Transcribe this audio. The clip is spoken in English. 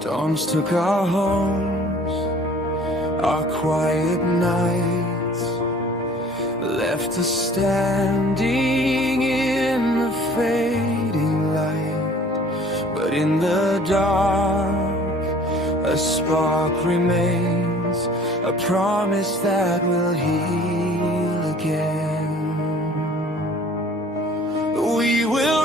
Storms took our homes, our quiet nights, left us standing in the fading light. But in the dark, a spark remains, a promise that will heal again. We will